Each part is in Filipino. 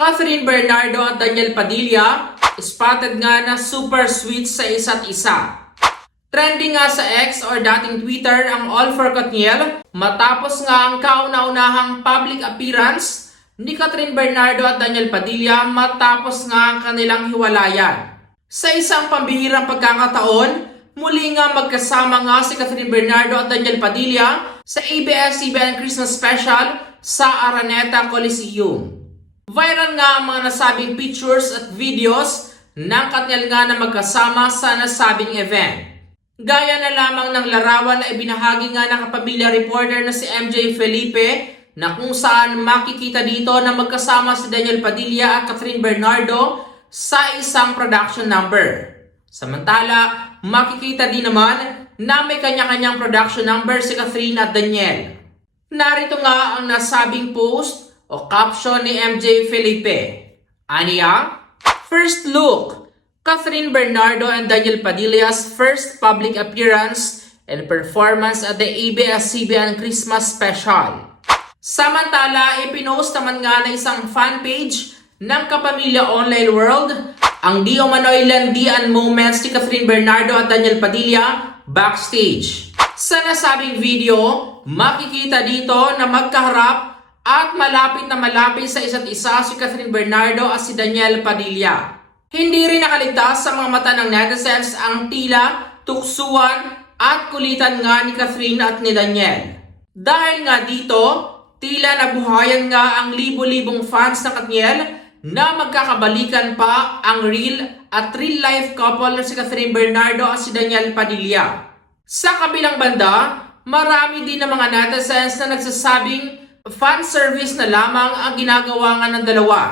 Catherine Bernardo at Daniel Padilla spotted nga na super sweet sa isa't isa. Trending nga sa X or dating Twitter ang All for Katniel matapos nga ang kauna-unahang public appearance ni Catherine Bernardo at Daniel Padilla matapos nga ang kanilang hiwalayan. Sa isang pambihirang pagkakataon, muli nga magkasama nga si Catherine Bernardo at Daniel Padilla sa ABS-CBN Christmas Special sa Araneta Coliseum. Viral nga ang mga nasabing pictures at videos ng Katniel nga na magkasama sa nasabing event. Gaya na lamang ng larawan na ibinahagi nga ng kapamilya reporter na si MJ Felipe na kung saan makikita dito na magkasama si Daniel Padilla at Catherine Bernardo sa isang production number. Samantala, makikita din naman na may kanya-kanyang production number si Catherine at Daniel. Narito nga ang nasabing post o caption ni MJ Felipe. Aniya? First look, Catherine Bernardo and Daniel Padilla's first public appearance and performance at the ABS-CBN Christmas Special. Samantala, ipinost naman nga na isang fan page ng Kapamilya Online World ang di umano'y landian moments ni Catherine Bernardo at Daniel Padilla backstage. Sa nasabing video, makikita dito na magkaharap at malapit na malapit sa isa't isa si Catherine Bernardo at si Daniel Padilla. Hindi rin nakaligtas sa mga mata ng netizens ang tila, tuksuan at kulitan nga ni Catherine at ni Daniel. Dahil nga dito, tila nabuhayan nga ang libo-libong fans ng Katniel na magkakabalikan pa ang real at real life couple na si Catherine Bernardo at si Daniel Padilla. Sa kabilang banda, marami din ng mga netizens na nagsasabing fan service na lamang ang ginagawa nga ng dalawa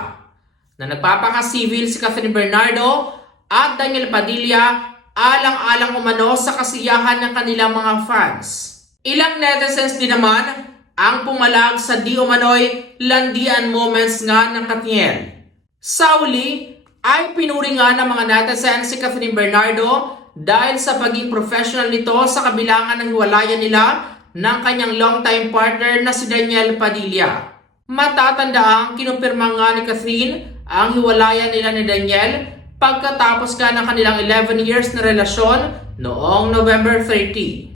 na nagpapaka-civil si Catherine Bernardo at Daniel Padilla alang-alang umano sa kasiyahan ng kanilang mga fans. Ilang netizens din naman ang pumalag sa di umano'y landian moments nga ng Katniel. Sa uli, ay pinuri nga ng mga netizens si Catherine Bernardo dahil sa pagiging professional nito sa kabilangan ng hiwalayan nila ng kanyang longtime partner na si Daniel Padilla. Matatandaang kinumpirma nga ni Catherine ang hiwalayan nila ni Daniel pagkatapos ka ng kanilang 11 years na relasyon noong November 30.